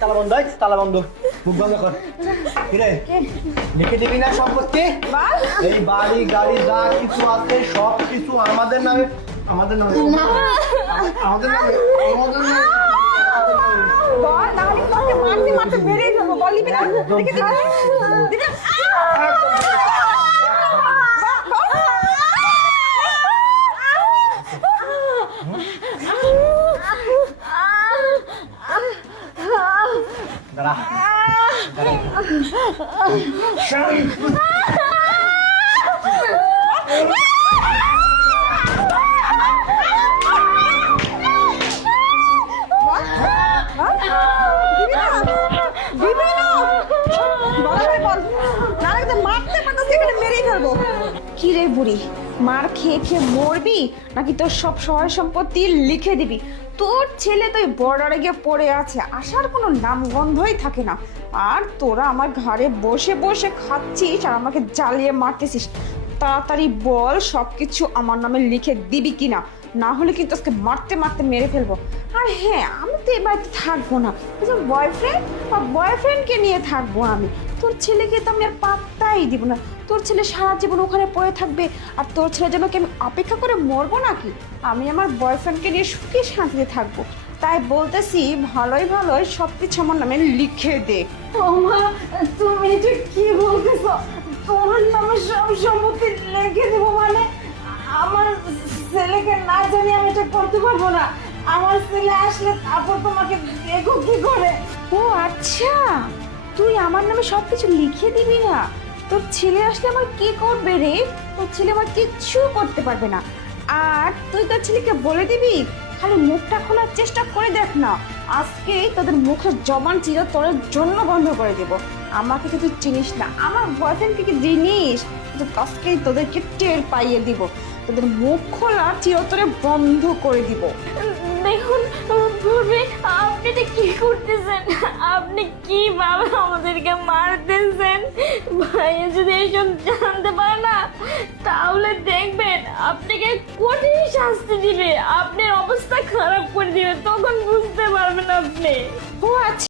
তালা বন্ধ তালা বন্ধ মুখ বন্ধ কর কিরে লিখে দিবি না সম্পত্তি এই বাড়ি গাড়ি যা কিছু আছে সব কিছু আমাদের নামে আমাদের নামে আমাদের নামে বল নাহলে তোকে মারতে মারতে মেরে দেবো বল লিখবি না লিখে দিবি দাঁড়া কি রে বুড়ি মার খেয়ে খেয়ে মরবি নাকি তোর সব সহায় সম্পত্তি লিখে দিবি? তোর ছেলে তো বর্ডারে গিয়ে পড়ে আছে, আসার কোনো নামগন্ধই থাকে না, আর তোরা আমার ঘরে বসে বসে খাচ্ছিস আর আমাকে জ্বালিয়ে মারতেছিস। তাড়াতাড়ি বল সব কিছু আমার নামে লিখে দিবি কিনা, না হলে কিন্তু আজকে মারতে মারতে মেরে ফেলবো। আর হ্যাঁ, আমি তো এ বাড়িতে থাকবো না, বয়ফ্রেন্ডকে নিয়ে থাকবো আমি। তোর ছেলেকে তো আমি আর পাত্তাই দিব না। তোর ছেলে সারা জীবন ওখানে পড়ে থাকবে আর তোর ছেলের জন্য কি আমি অপেক্ষা করে মরবো নাকি? আমি আমার বয়ফ্রেন্ডকে নিয়ে সুখে শান্তিতে থাকবো। তাই বলতেছি ভালোই ভালোই সব কিছু আমার নামে লিখে দে। ওমা, তুমি এটা কি বলতেছো? তোমার নামে সব সম্পত্তি লিখে দেবো মানে? আমার ছেলেকে না জানি আমি এটা করতে পারবো না। আমার ছেলে আসলে তারপর তোমাকে দেখো কি করে। ও আচ্ছা, তুই আমার নামে সব কিছু লিখে দিবি না? তোর ছেলে আসলে আমার কি করবে রে? তোর ছেলে আমার কিচ্ছু করতে পারবে না। আর তুই তোর ছেলেকে বলে দিবি, খালি মুখটা খোলার চেষ্টা করে দেখ না, আজকেই তোদের মুখের জবান চিরতরের জন্য বন্ধ করে দেব। আমাকে তো তুই চিনিস না, আমার বয়ফ্রেন্ডকে কি জিনিস, তো আজকেই তোদেরকে টের পাইয়ে দিব, তোদের মুখ খোলা চিরতরে বন্ধ করে দিব। দেখুন ভাবি, আপনি এটা কি করতেছেন? আপনি কি ভাবে আমাদেরকে মারতেছেন? ভাইয়া যদি এইসব জানতে পারে না, তাহলে দেখবেন আপনাকে কঠিন শাস্তি দিবে, আপনার অবস্থা খারাপ করে দিবে, তখন বুঝতে পারবেন আপনি। ও আচ্ছা।